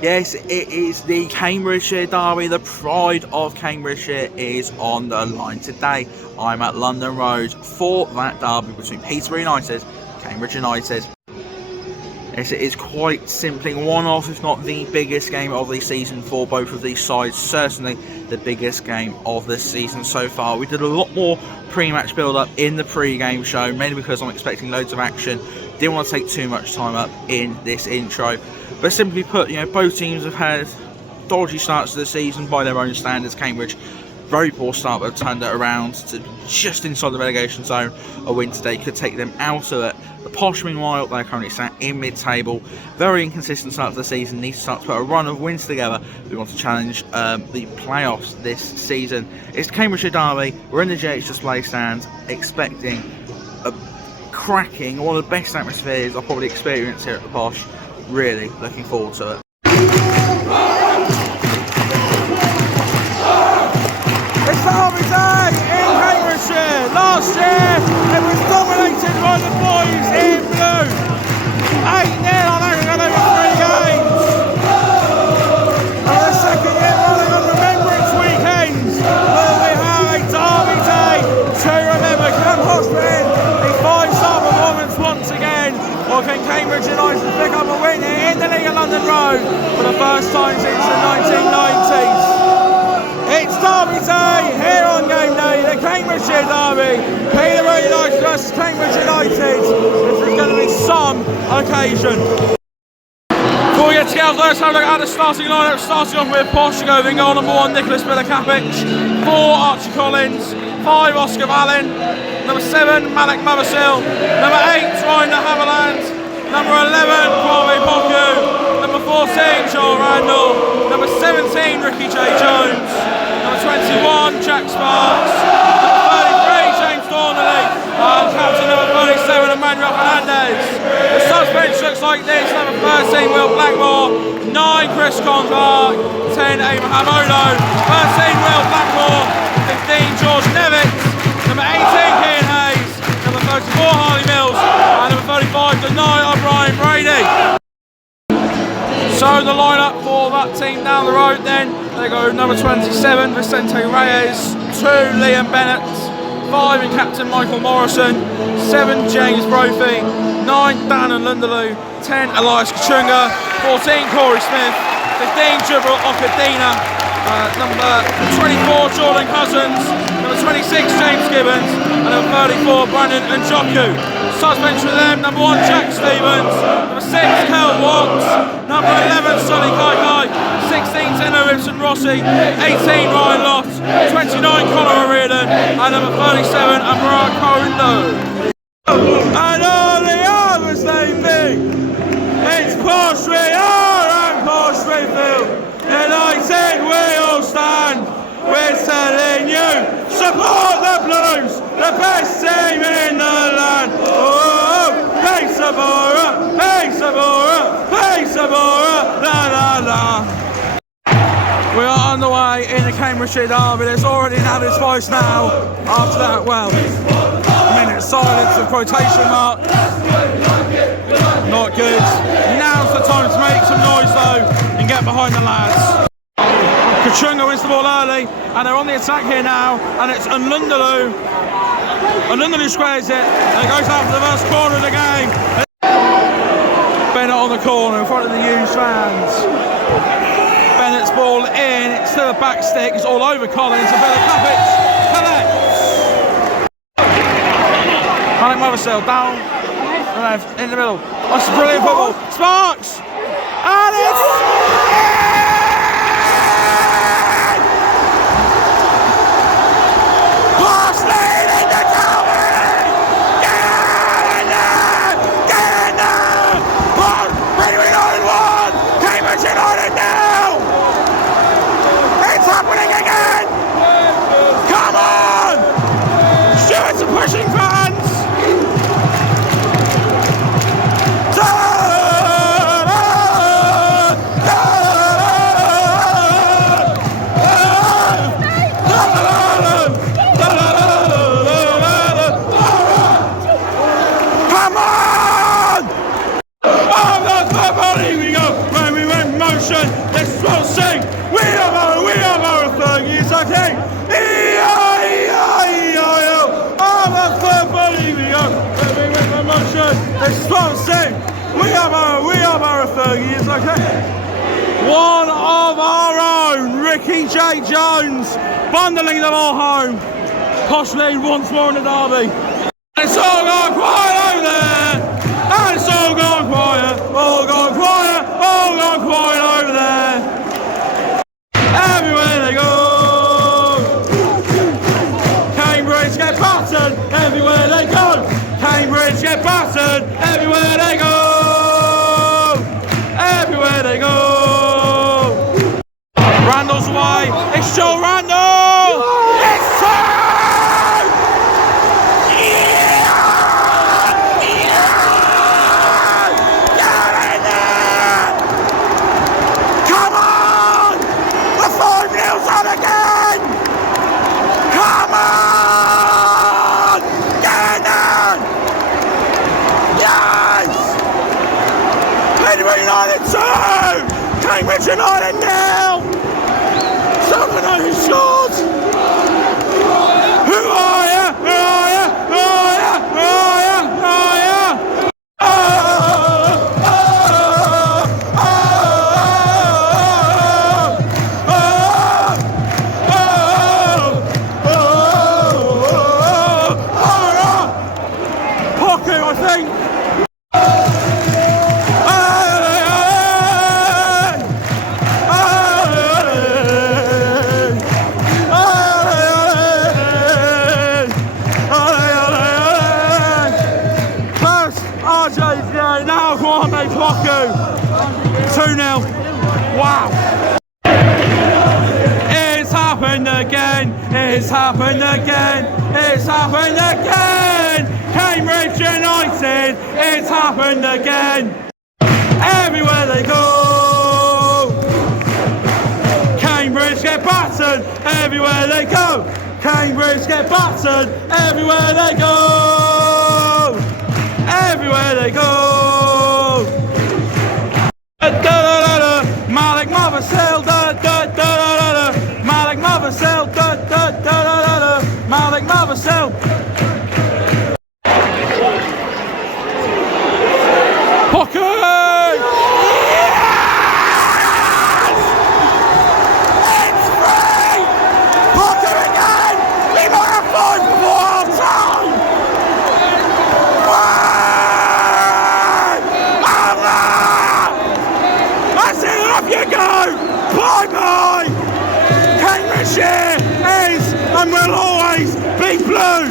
Yes, it is the Cambridgeshire derby. The pride of Cambridgeshire is on the line today. I'm at London Road for that derby between Peterborough United and Cambridge United. Yes, it is quite simply one of, if not the biggest game of the season for both of these sides. Certainly the biggest game of this season so far. We did a lot more pre-match build-up in the pre-game show, mainly because I'm expecting loads of action. Didn't want to take too much time up in this intro. But simply put, both teams have had dodgy starts to the season by their own standards. Cambridge, very poor start, but turned it around to just inside the relegation zone. A win today could take them out of it. The Posh, meanwhile, they're currently sat in mid-table. Very inconsistent start to the season. Need to start to put a run of wins together. We want to challenge the playoffs this season. It's the Cambridgeshire derby. We're in the GH display stand, expecting a cracking, one of the best atmospheres I've probably experienced here at the Posh. Really looking forward to it. It's derby day in Cambridgeshire. Last year it was dominated by the boys in blue. 8-0 on aggregate over 3 games. And the second year running on Remembrance Weekend, we have a derby day to remember. Can Posh win a 5-star performance once again? Or can Cambridge United pick up a win in the League of London Road for the first time since the 1990s? It's derby day here on Gameday, the Cambridgeshire derby. Peterborough United versus Cambridge United. This is going to be some occasion. Before we get to get let's have a look at the starting lineup. Starting off with Posh, going goal number 1, Nicholas Bilakapic. 4, Archie Collins. 5, Oscar Vallin. Number 7, Malek Mothersill. Number 8, Ryan de Havilland. Number 11, Kwame Poku. Number 14, Joel Randall. Number 17, Ricky J. Jones. Number 21, Jack Sparks. Number 33, James Dornley. And captain number 37, Emmanuel Fernandez. The suspense looks like this. Number 13, Will Blackmore. 9, Chris Conclark. 10, Abraham Ono. 13, Will Blackmore. 15, George Nevitt. Number 18, Kean Hayes. Number 34, Harley Mills. And number 35, Denai O'Brien Brady. So the lineup for that team down the road then. They go number 27, Vicente Reyes. 2, Liam Bennett. 5 in captain Michael Morrison. 7, James Brophy. 9, Dan and Lunderloo. 10, Elias Kachunga. 14, Corey Smith. 15, Jibril Okadina. Number 24, Jordan Cousins. Number 26, James Gibbons. And number 34, Brandon Njoku. Suspension for them, number 1, Jack Stevens. Number 6, Kel Watts. Number 11, Sonny Kaikai. 16, Zeno Ibsen Rossi. 18, Ryan Lott. 29, Conor O'Riordan. And number 37, Amara Kondo. And all the others they be. It's Posh we are and Posh we feel. United we all stand. We're telling you, support the Blues, the best team in the land. Oh, Peterborough, Peterborough, Peterborough, la la la. We are underway in the Cambridgeshire derby. There's already an added spice now. After that, well, minute silence and quotation mark. Not good. Now's the time to make some noise though and get behind the lads. Kachunga wins the ball early and they're on the attack here now, and it's Nlundulu. Nlundulu squares it and it goes out for the first corner of the game. Bennett on the corner in front of the Hughes fans. Bennett's ball in, it's still a back stick, it's all over Collins and Bilakapic collects. Malek Mothersill down the left, in the middle. That's brilliant football. Sparks! And it's... United now! It's happening again! Come on! Stewards are pushing fans! Ta-da! what I sing. We are Borough Fergie, it's okay. E-I-E-I-E-I-O. I'm a third body, we go. Let me with emotion. This is what I sing. We are Borough Fergie, it's okay. One of our own, Ricky J. Jones, bundling them all home. Posh lead once more in the derby. And it's all gone quiet over there. And it's all gone quiet, all gone quiet, all gone quiet over there. Everywhere they go. Cambridge get battered, everywhere they go. Cambridge get battered, everywhere they go. Everywhere they go. Randall's away, it's Joe Randall! It's time! Yeah! Yeah! Get in there! Come on! The 5-0's on again! Come on! Get in there! Yes! Peterborough United 2! Cambridge United 0! Something on his shorts. Who are you? Who are you? Who are you? Who are you? Who are you? Oh, oh, oh, oh, Pocket, I think. Now Kwame Poku 2-0. Wow. It's happened again. It's happened again. It's happened again. Cambridge United. It's happened again. Everywhere they go. Cambridge get battered. Everywhere they go. Cambridge get battered. Everywhere they go. Everywhere they go. Malik Mothercell, Malik Mothercell, Malik Mothercell. Pocket! Yes! It's free! Pocket again! We might have 5 before half time! You go! Bye-bye! Cambridgeshire is and will always be blue!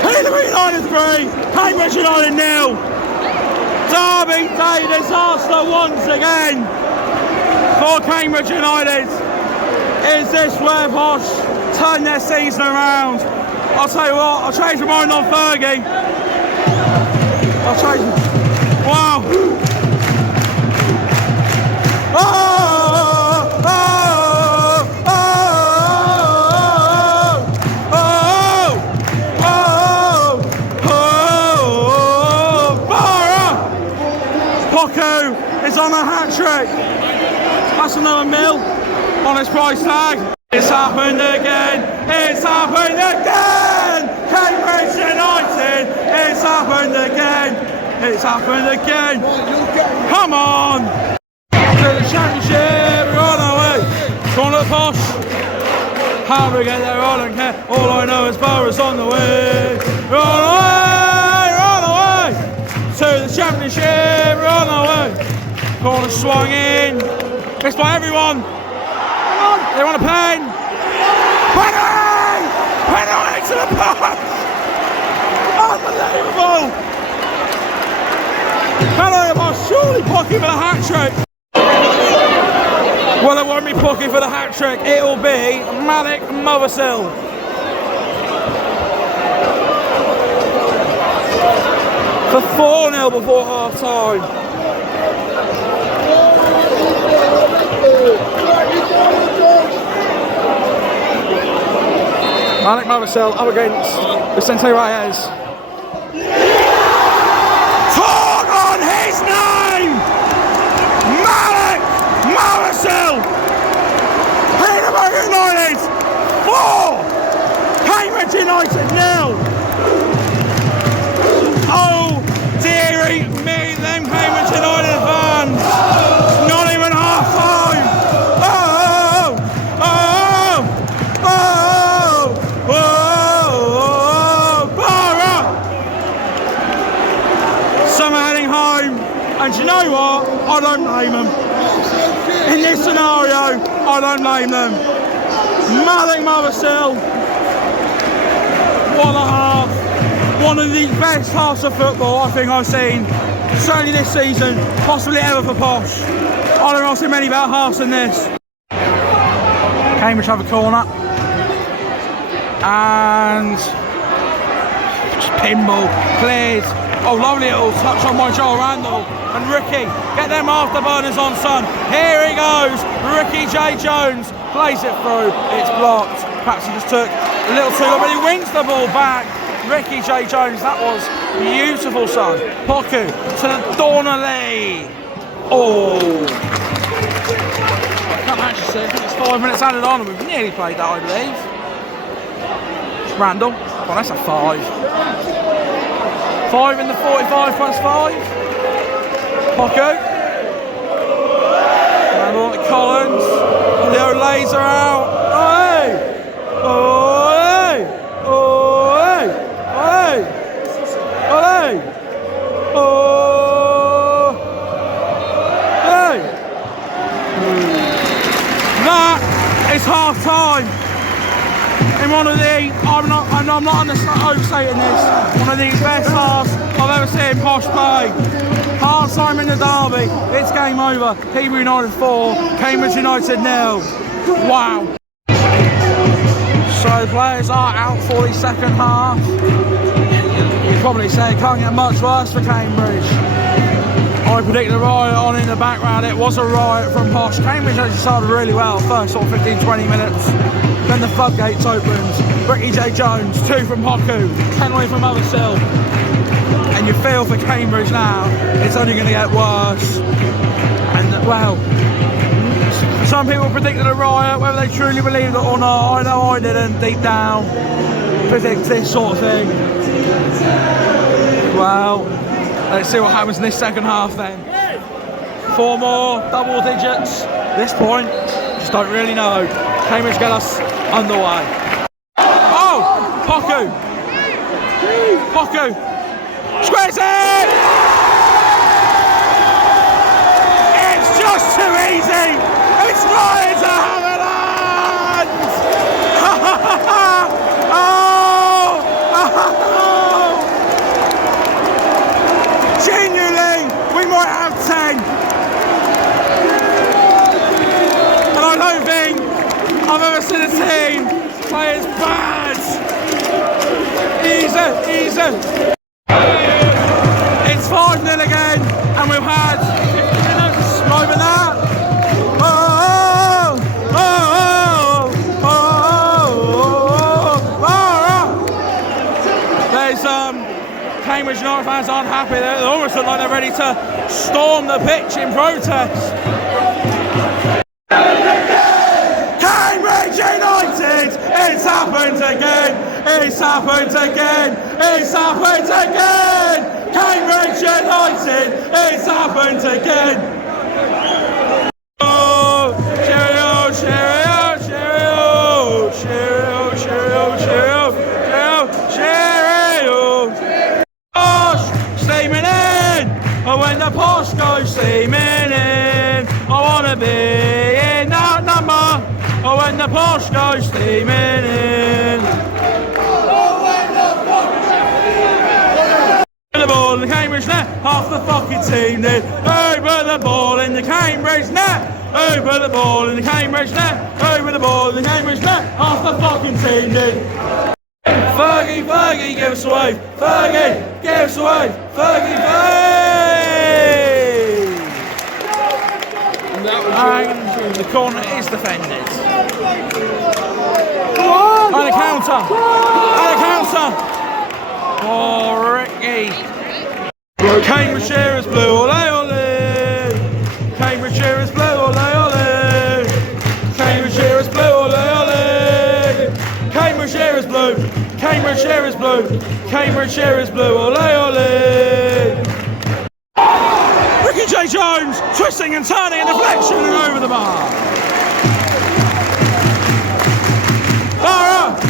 Peterborough United 3, Cambridge United 0. Derby Day disaster once again for Cambridge United. Is this where Posh turn their season around? I'll tell you what, I'll change my mind on Fergie. I'll change. Wow! Oh, oh, oh, oh, oh, oh, Borough! Poku is on a hat-trick. That's another mil on his price tag. It's happened again. It's happened again. Cambridge United. It's happened again. It's happened again. Come on. To the Championship, we're on our way. Go on, look, Posh. How do we get there? I don't care. All I know is Borough's on the way. We're on our way. We're on our way. To the Championship, we're on our way. Corner swung in. Missed by everyone. Come on. They want a pen. Penalty! Penalty to the post. Unbelievable. Penalty of us. Surely Pocky for the hat-trick. Well, it won't be Pocky for the hat-trick, it'll be Malik Mothercell. For 4-0 before half-time. Malik Mothercell up against Vicente Reyes. Talk on his name! Malik Mothercell! United 4, Cambridge United 0. Oh dearie me, them Cambridge United fans, not even half time. Oh, oh, oh, oh, Borough. Some are heading home, and do you know what? I don't blame them. In this scenario, I don't blame them. Mother still. What a half. One of the best halves of football I think I've seen, certainly this season, possibly ever for Posh. I don't know I've seen many better halves than this. Cambridge have a corner. And just pinball, cleared. Oh, lovely little touch on by Joel Randall. And Ricky, get them afterburners on, son. Here he goes. Ricky J. Jones plays it through. It's blocked. Perhaps he just took a little too long, but he wins the ball back. Ricky J. Jones, that was beautiful, son. Poku to Donnelly. Oh. I can't actually see. I think it's 5 minutes added on, and we've nearly played that, I believe. Randall. Well, that's a 5. 5 in the 45 plus 5. Poku. Randall at Collins. Leo Laser out. Oh, hey. Oh, hey. Oh, hey. Oh, hey. Oh, hey. Oh, hey. That is half time. In one of the, I'm not overstating this, one of the best halves I've ever seen Posh play. Half time in the derby, it's game over. Peterborough United 4, Cambridge United 0. Wow. So the players are out for the second half. You probably say it can't get much worse for Cambridge. I predict a riot on in the background. It was a riot from Posh. Cambridge actually started really well, first sort of 15-20 minutes. Then the floodgates opens. Ricky J. Jones, 2 from Poku, 10 away from Mothersill. And you feel for Cambridge now, it's only going to get worse. And well, some people predicted a riot, whether they truly believed it or not, I know I didn't deep down predict this sort of thing. Well, let's see what happens in this second half then. 4 more double digits. At this point, just don't really know. Cambridge get us underway. Oh, Poku. Poku. Squares it! It's just too easy. It's right into Haviland. Oh. Genuinely, we might have 10. And I don't think I've ever seen a team play as bad. Easy. It's 5-0 again, and we've had 50 minutes over that. There's Cambridge United fans aren't happy. They almost look like they're ready to storm the pitch in protest. Cambridge United! It's happened again! It's happened again! It's happened again! Cambridge United! It's happened again! Oh, cheerio, cheerio, cheerio, cheerio, cheerio, cheerio, cheerio, cheerio. Posh, steaming in! Oh, when the Posh goes steaming in, I wanna be in that number. Oh, when the Posh goes steaming in. The ball in the Cambridge net, half the fucking team did. Over the ball in the Cambridge net. Over the ball in the Cambridge net. Over the ball in the Cambridge net, half the fucking team did. Fergie, Fergie, give us a wave. Fergie, give us a wave. Fergie, Fergie. And the corner is defended. And a counter. And a counter. Oh, Ricky. Cambridgeshire is blue, ole ole. Cambridgeshire is blue, ole ole. Cambridgeshire is blue, ole ole. blue. Cambridgeshire is blue. Ole, ole. Ricky J. Jones twisting and turning and deflection and over the bar. Bar up.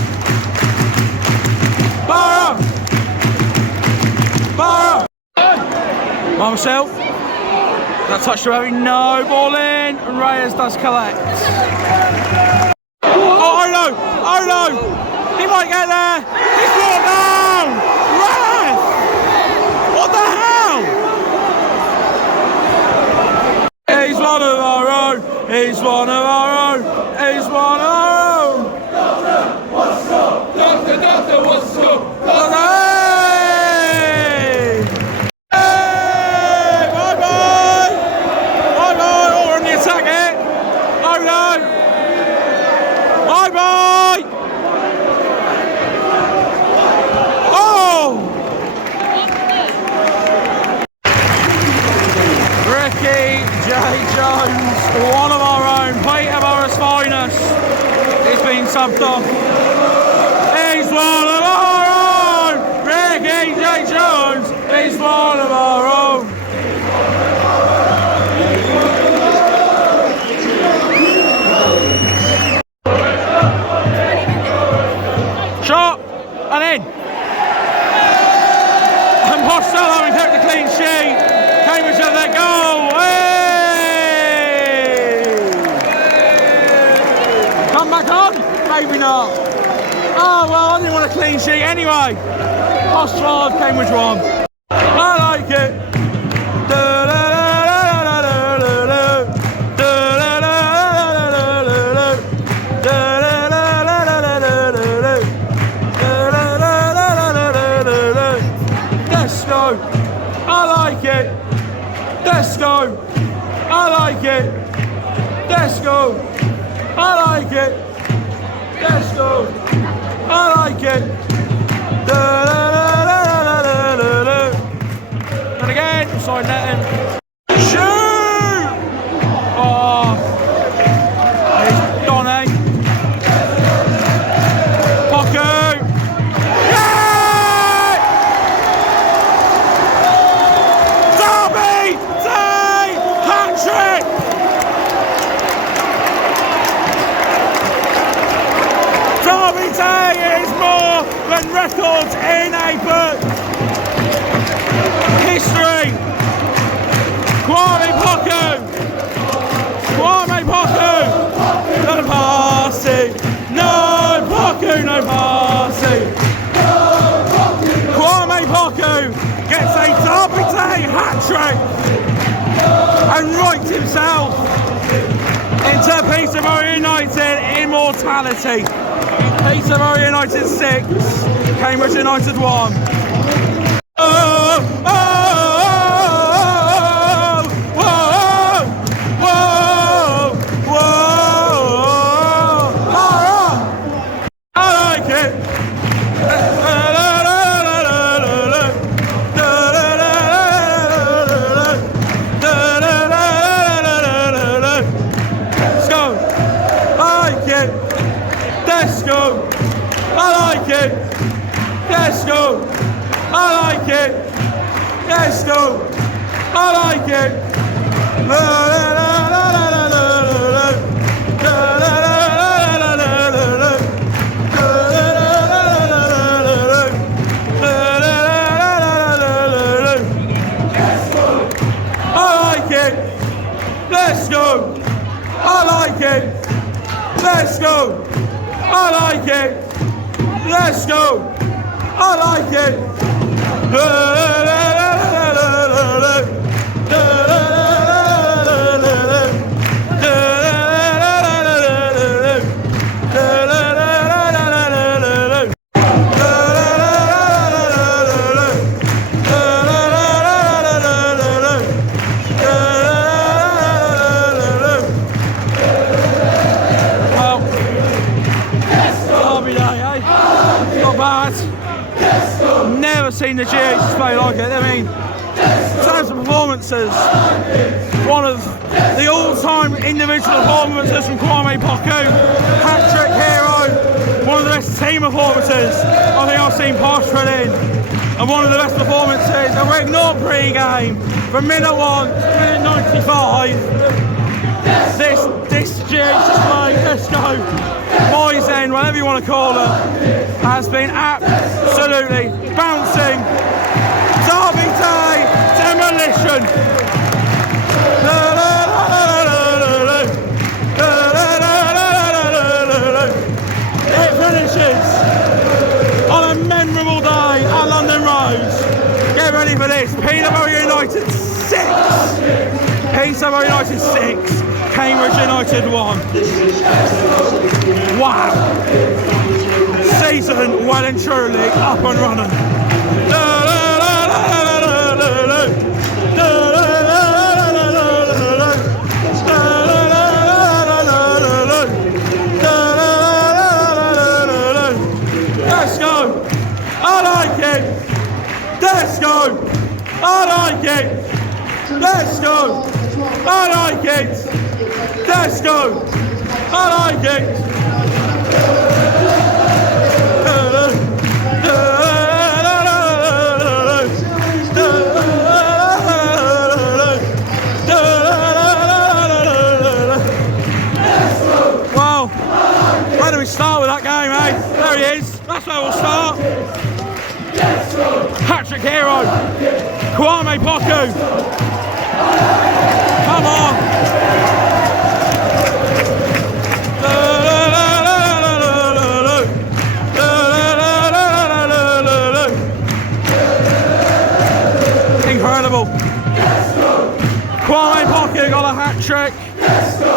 Bar up. Bar up. Marcel. That touch to Harry. No. Ball in. And Reyes does collect. Oh no! Oh no! He might get there! He's brought down! Reyes! What the hell? He's one of our own! He's one of our own! He's one of our own! Doctor, what's up? Doctor, what's up? Hey! Hey! Bye-bye! Bye-bye! Oh, we're on the attack here! Oh no! Bye-bye! Oh! Ricky J. Jones, one of our own, Peterborough's finest. He's been subbed off. He's one of our own! Ricky J. Jones, he's one of our own. Shot and in. And Postel having kept the clean sheet. Cambridge have their goal. Hey! Come back on? Maybe not. Oh well, I didn't want a clean sheet anyway. Postel, Cambridge won. I like it. Let's go! I like it! Let's go! I like it! Let's go! I like it! And again, side netting. Shoot! Oh! It's Donny. Poku! And records in a book. History. Kwame Poku. Kwame Poku. No passing. No Poku, no passing. Kwame Poku gets a Derby Day hat-trick and writes himself into Peterborough United immortality. Peterborough United 6, Cambridge United 1. Oh, oh, oh, oh, whoa, whoa, whoa. I like it. Let's go. I like it. Let's go! I like it! Let's go! I like it! Let's go! I like it! Let's go! I like it! Let's go! I like it. Let's go. I like it. Never seen the GH display like it. I mean, in terms of performances, one of the all-time individual performances from Kwame Poku, hat-trick hero, one of the best team performances I think I've seen Pastoral in, and one of the best performances. A rig not pre-game from minute 1 to minute 95. This GH display, let's go, Boys End, whatever you want to call it, has been absolutely bouncing. Derby Day demolition. It finishes on a memorable day at London Road. Get ready for this. Peterborough United 6. Peterborough United 6. Cambridge United 1. Wow. Season well and truly up and running. Let's go. I like it. Let's go. I like it. Let's go. I like it. Let's go. I like it. Wow. Where do we start with that game, eh? There he is. That's where we'll start. Hat-trick hero. Kwame Poku. Come on. Incredible. Kwame Poku got a hat-trick.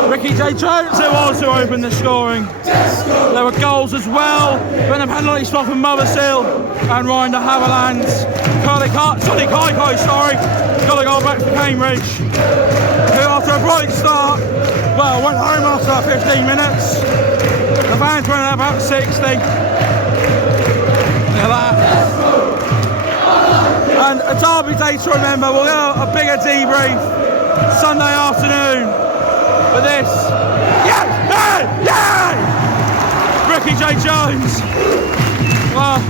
Ricky J. Jones it was who opened the scoring. There were goals as well, but a penalty spot from Mothersill and Ryan de Havilland's. Sonny Kaikai, sorry, got a goal back for Cambridge, who after a bright start, well, went home after 15 minutes. The fans went at about 60. Look at that. And a derby day to remember. We'll get a bigger debrief Sunday afternoon. But this, Ricky J. Jones. Well,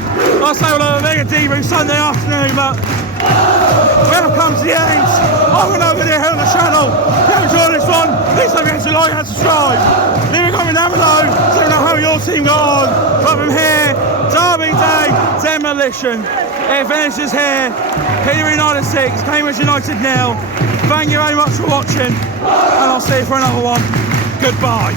I'll say we'll have a bigger debrief Sunday afternoon, but we have come to the end. I'm going over there here on the channel. If you haven't enjoyed this one, please don't forget to like and subscribe. Leave a comment down below so you know how your team got on. But from here, Derby Day demolition. It finishes here. Peterborough United 6, Cambridge United 0. Thank you very much for watching, and I'll see you for another one. Goodbye.